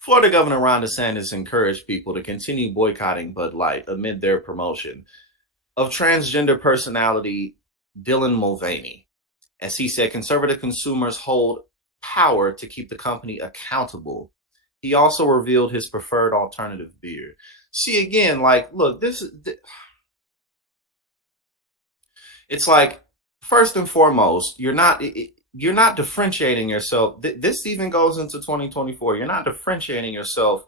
Florida Governor Ron DeSantis encouraged people to continue boycotting Bud Light amid their promotion of transgender personality Dylan Mulvaney. As he said, conservative consumers hold power to keep the company accountable. He also revealed his preferred alternative beer. See, again, like, look, it's like, first and foremost, you're not differentiating yourself. This even goes into 2024. You're not differentiating yourself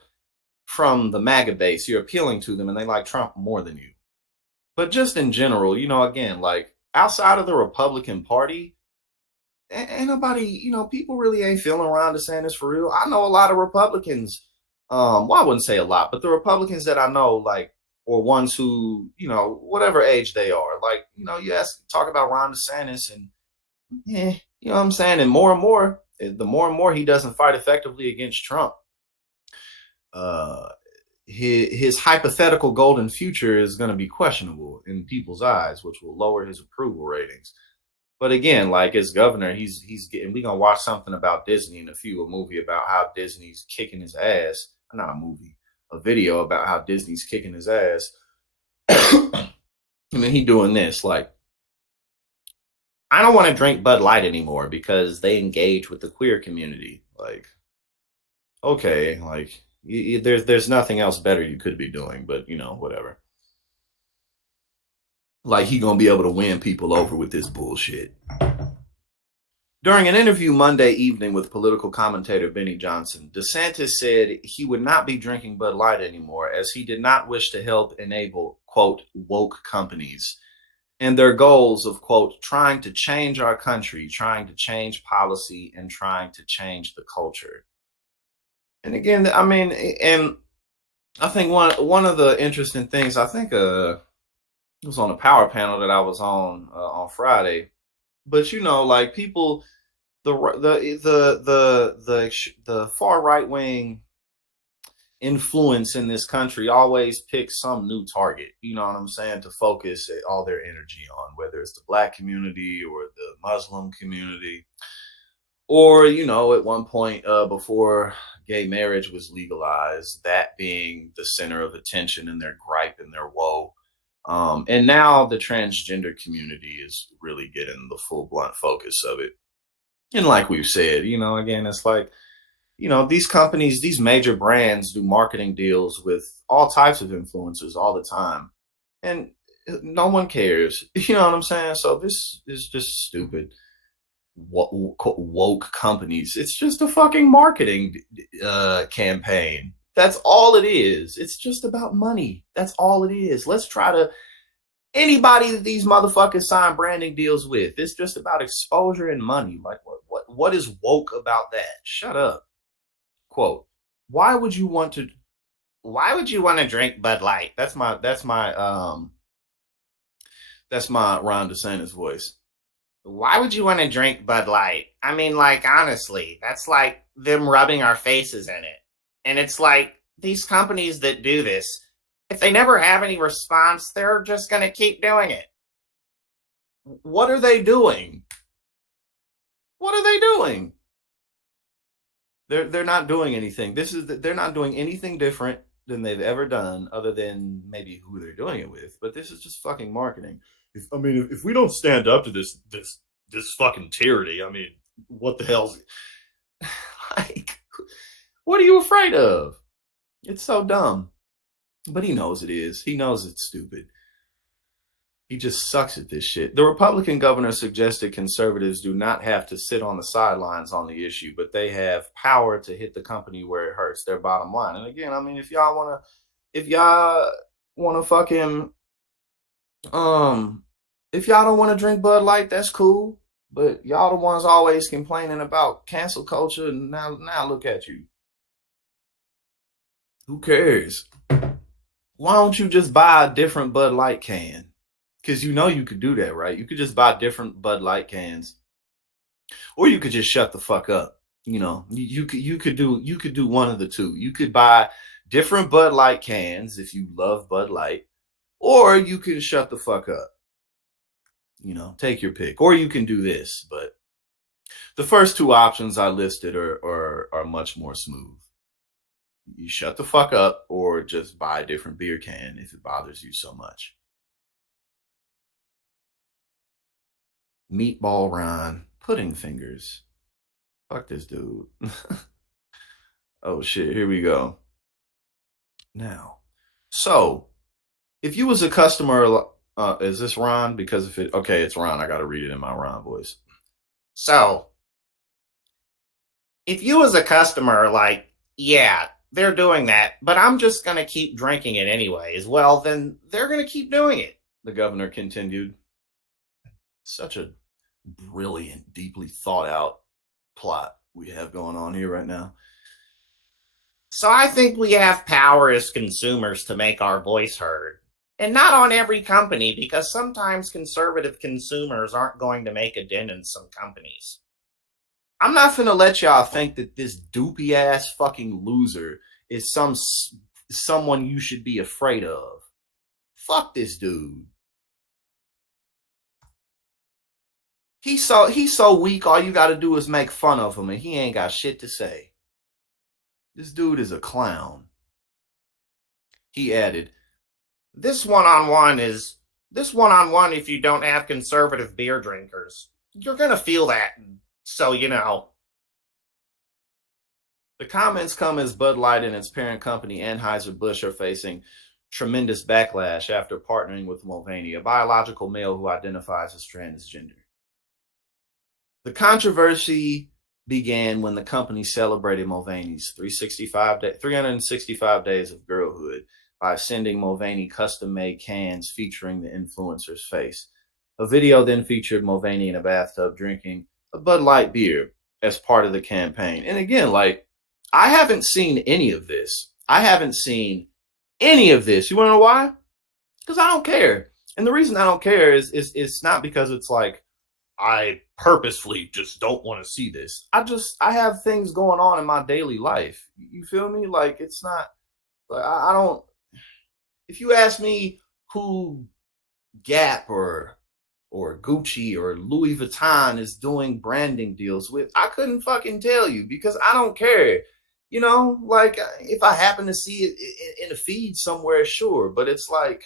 from the MAGA base. You're appealing to them, and they like Trump more than you. But just in general, again, like outside of the Republican Party, ain't nobody, people really ain't feeling Ron DeSantis for real. I know a lot of Republicans. Well, I wouldn't say a lot, but the Republicans that I know, like, or ones who, whatever age they are, like, talk about Ron DeSantis, and yeah, you know what I'm saying? And more, the more and more he doesn't fight effectively against Trump, uh, his hypothetical golden future is going to be questionable in people's eyes, which will lower his approval ratings. But again, like, as governor, he's getting. We gonna watch something about Disney in a movie about how Disney's kicking his ass. Not a movie, a video about how Disney's kicking his ass. I mean, he doing this like, I don't want to drink Bud Light anymore because they engage with the queer community. Like, okay, like, there's nothing else better you could be doing, but whatever. Like, he gonna be able to win people over with this bullshit. During an interview Monday evening with political commentator Benny Johnson, DeSantis said he would not be drinking Bud Light anymore as he did not wish to help enable, quote, woke companies and their goals of, quote, trying to change our country, trying to change policy, and trying to change the culture. And again, I mean, and I think one of the interesting things, I think it was on a power panel that I was on Friday, but like, people, the far right wing influence in this country always picks some new target, you know what I'm saying, to focus all their energy on, whether it's the black community or the Muslim community, or at one point, before gay marriage was legalized, that being the center of attention and their gripe and their woe. And now the transgender community is really getting the full blunt focus of it. And like we've said, again, it's like, these companies, these major brands do marketing deals with all types of influencers all the time. And no one cares. You know what I'm saying? So this is just stupid. Woke companies. It's just a fucking marketing campaign. That's all it is. It's just about money. That's all it is. Let's try to, anybody that these motherfuckers sign branding deals with, it's just about exposure and money. Like, what is woke about that? Shut up. Quote, why would you want to drink Bud Light? That's my Ron DeSantis voice. Why would you want to drink Bud Light? I mean, like, honestly, that's like them rubbing our faces in it. And it's like, these companies that do this, if they never have any response, they're just going to keep doing it. What are they doing? What are they doing? They're not doing anything. They're not doing anything different than they've ever done, other than maybe who they're doing it with. But this is just fucking marketing. If we don't stand up to this fucking tyranny, I mean, what the hell's like? What are you afraid of? It's so dumb. But he knows it is. He knows it's stupid. He just sucks at this shit. The Republican governor suggested conservatives do not have to sit on the sidelines on the issue, but they have power to hit the company where it hurts, their bottom line. And again, I mean, if y'all wanna fucking if y'all don't want to drink Bud Light, that's cool. But y'all the ones always complaining about cancel culture, and now look at you. Who cares? Why don't you just buy a different Bud Light can? Because you could do that, right? You could just buy different Bud Light cans, or you could just shut the fuck up. You could do one of the two. You could buy different Bud Light cans if you love Bud Light, or you can shut the fuck up. Take your pick, or you can do this. But the first two options I listed are much more smooth. You shut the fuck up or just buy a different beer can if it bothers you so much. Meatball Ron, pudding fingers. Fuck this dude. Oh shit, here we go. Now, so if you was a customer, is this Ron? Because if it, okay, it's Ron. I got to read it in my Ron voice. So, if you was a customer, like, yeah, they're doing that, but I'm just going to keep drinking it anyways, well, then they're going to keep doing it, the governor continued. Such a brilliant, deeply thought out plot we have going on here right now. So I think we have power as consumers to make our voice heard. And not on every company, because sometimes conservative consumers aren't going to make a dent in some companies. I'm not finna let y'all think that this doopy ass fucking loser is someone you should be afraid of. Fuck this dude. He's so weak, all you gotta do is make fun of him and he ain't got shit to say. This dude is a clown. He added, this one-on-one, if you don't have conservative beer drinkers. You're gonna feel that, so you know. The comments come as Bud Light and its parent company Anheuser-Busch are facing tremendous backlash after partnering with Mulvaney, a biological male who identifies as transgender. The controversy began when the company celebrated Mulvaney's 365 days of girlhood by sending Mulvaney custom-made cans featuring the influencer's face. A video then featured Mulvaney in a bathtub drinking a Bud Light beer as part of the campaign. And again, like, I haven't seen any of this. You want to know why? Because I don't care. And the reason I don't care is it's not because it's like I purposefully just don't want to see this. I have things going on in my daily life. You feel me? Like, it's not, like, I don't, if you ask me who Gap or Gucci or Louis Vuitton is doing branding deals with, I couldn't fucking tell you because I don't care. You know, like, if I happen to see it in a feed somewhere, sure. But it's like,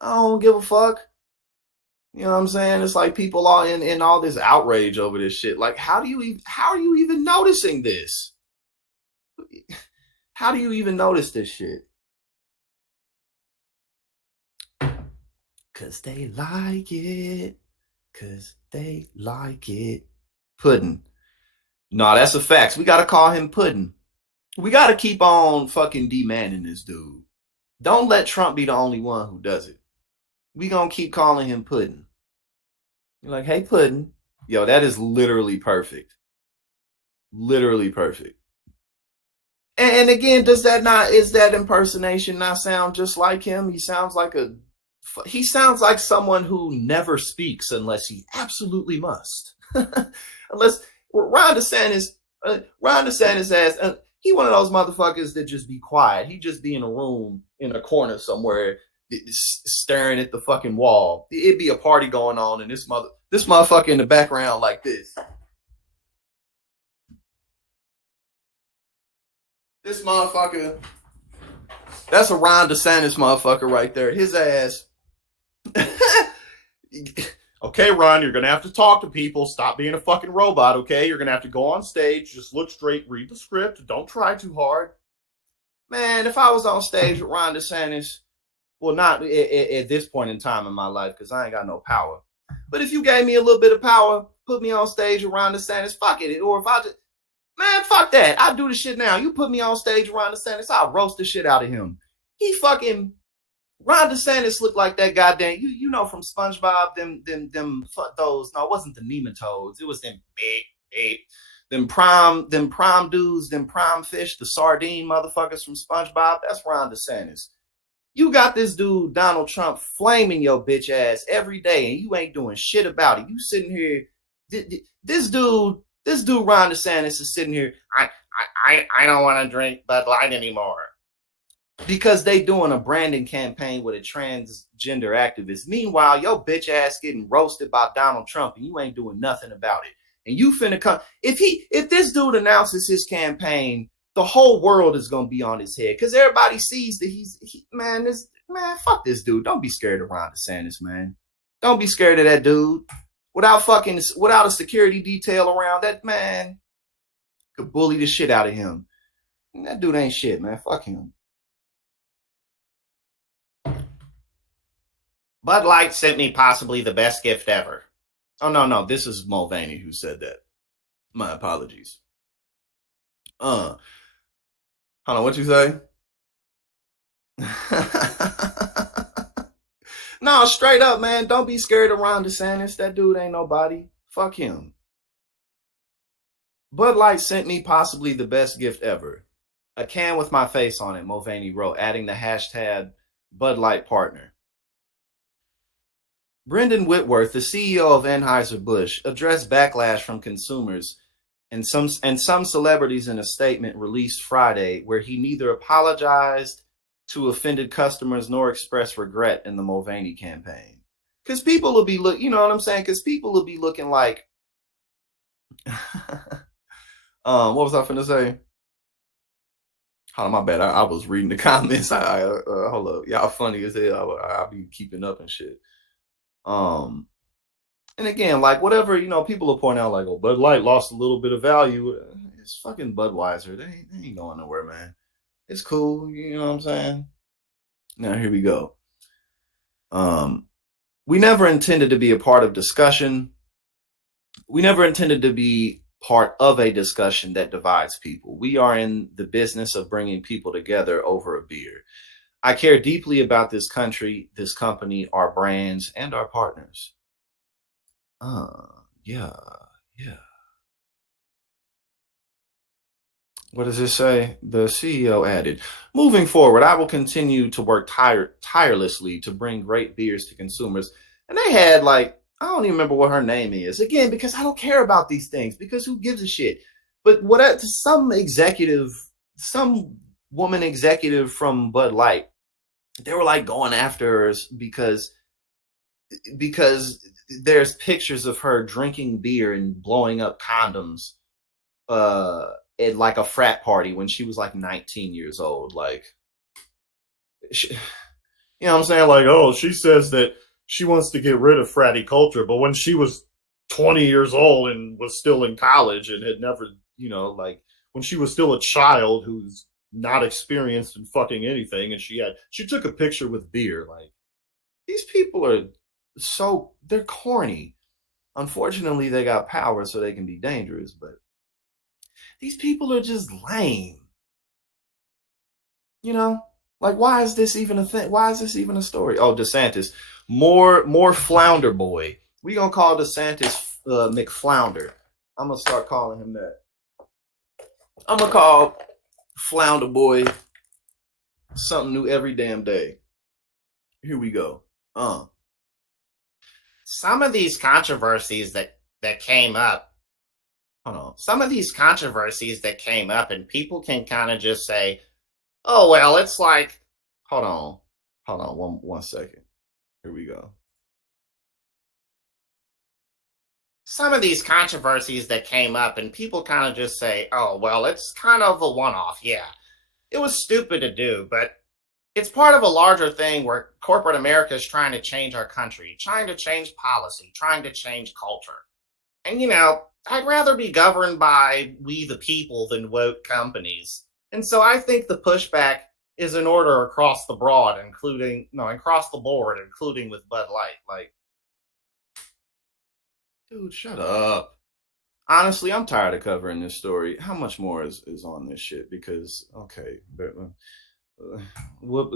I don't give a fuck. You know what I'm saying? It's like people all in all this outrage over this shit. Like, how are you even noticing this? How do you even notice this shit? Cause they like it. Pudding. No, that's a fact. We gotta call him Pudding. We gotta keep on fucking demanding this dude. Don't let Trump be the only one who does it. We gonna keep calling him Pudding. You're like, hey, Pudding. Yo, that is literally perfect. Literally perfect. And again, is that impersonation not sound just like him? He sounds like someone who never speaks unless he absolutely must. Unless Ron DeSantis ass, he one of those motherfuckers that just be quiet. He just be in a room in a corner somewhere staring at the fucking wall. It'd be a party going on and this motherfucker in the background like this. This motherfucker, that's a Ron DeSantis motherfucker right there. His ass. Okay, Ron, you're going to have to talk to people. Stop being a fucking robot, okay? You're going to have to go on stage. Just look straight, read the script. Don't try too hard. Man, if I was on stage with Ron DeSantis, well, not at this point in time in my life because I ain't got no power. But if you gave me a little bit of power, put me on stage with Ron DeSantis, fuck it. Or if I just, man, fuck that. I do the shit now. You put me on stage with Ron DeSantis, I'll roast the shit out of him. Ron DeSantis looked like that goddamn, you know, from SpongeBob, those, no, it wasn't the nematodes. It was them prime dudes, them prime fish, the sardine motherfuckers from SpongeBob. That's Ron DeSantis. You got this dude, Donald Trump, flaming your bitch ass every day, and you ain't doing shit about it. You sitting here, this dude, Ron DeSantis is sitting here, I don't want to drink Bud Light anymore. Because they doing a branding campaign with a transgender activist. Meanwhile, your bitch ass getting roasted by Donald Trump and you ain't doing nothing about it. And you finna come. If this dude announces his campaign the whole world is gonna be on his head because everybody sees that fuck this dude. Don't be scared of Ron DeSantis, man. Don't be scared of that dude. Without a security detail around that man, could bully the shit out of him. And that dude ain't shit, man. Fuck him. Bud Light sent me possibly the best gift ever. Oh no, this is Mulvaney who said that. My apologies. Hold on, what you say? No, straight up, man. Don't be scared of Ron DeSantis. That dude ain't nobody. Fuck him. Bud Light sent me possibly the best gift ever. A can with my face on it, Mulvaney wrote, adding the hashtag Bud Light partner. Brendan Whitworth, the CEO of Anheuser-Busch, addressed backlash from consumers and some celebrities in a statement released Friday where he neither apologized to offended customers nor expressed regret in the Mulvaney campaign. Because people will be you know what I'm saying? Because people will be looking like, what was I finna say? Hold on, my bad. I was reading the comments. Hold up, y'all funny as hell. I'll be keeping up and shit. And again, like whatever, people will point out like, oh, Bud Light lost a little bit of value. It's fucking Budweiser. They ain't going nowhere, man. It's cool, you know what I'm saying? Now here we go. We never intended to be a part of discussion. We never intended to be part of a discussion that divides people. We are in the business of bringing people together over a beer. I care deeply about this country, this company, our brands, and our partners. Yeah. What does this say? The CEO added, moving forward, I will continue to work tirelessly to bring great beers to consumers. And they had I don't even remember what her name is. Again, because I don't care about these things, because who gives a shit? But some woman executive from Bud Light, they were going after her because there's pictures of her drinking beer and blowing up condoms at a frat party when she was 19 years old. You know what I'm saying? Oh, she says that she wants to get rid of fratty culture, but when she was 20 years old and was still in college and had never, when she was still a child who's not experienced in fucking anything, and she took a picture with beer. These people are they're corny. Unfortunately, they got power, so they can be dangerous, but these people are just lame. Why is this even a thing? Why is this even a story? Oh, DeSantis, more flounder boy. We gonna call DeSantis McFlounder. I'm gonna start calling him that. I'm gonna call Flounder boy something new every damn day. Here we go. Some of these controversies that came up. Hold on. Some of these controversies that came up, and people can kind of just say, oh, well, it's hold on, one second. Here we go. Some of these controversies that came up, and people kind of just say, oh, well, it's kind of a one-off. Yeah, it was stupid to do, but it's part of a larger thing where corporate America is trying to change our country, trying to change policy, trying to change culture. And, I'd rather be governed by we the people than woke companies. And so I think the pushback is in order across the board, including with Bud Light. Dude, shut up. Honestly, I'm tired of covering this story. How much more is on this shit? Because, okay, what